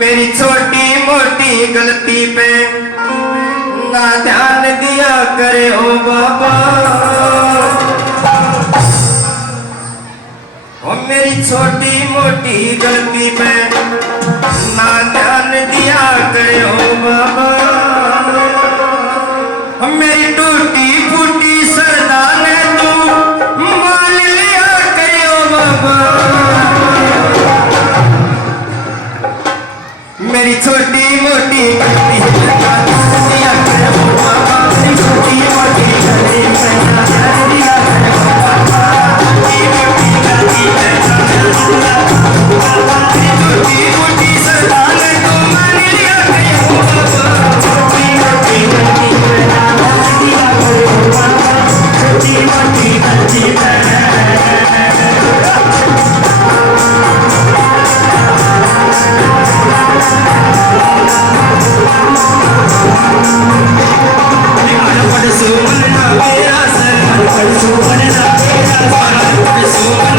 मेरी छोटी मोटी गलती पे ना ध्यान दिया करे ओ बाबा। ओ मेरी छोटी मोटी गलती पे ना ध्यान दिया करे ओ बाबा। मेरी टूटी फूटी सरदा ने तू मान लिया करे ओ बाबा। मेरी छोटी मोटी गलती ना ध्यान दिया करे ओ बाबा। मेरी छोटी मोटी गलती पे ना ध्यान दिया करे ओ बाबा। छोटी मोटी गलती पे ना ध्यान दिया करे ओ बाबा। मेरी छोटी मोटी सरदा ने तू मान लिया करे ओ बाबा। छोटी मोटी गलती पे ना ध्यान दिया करे ओ बाबा। छोटी मोटी गलती पे सुमन ना मेरा सर, सुमन ना मेरा सर, सुमन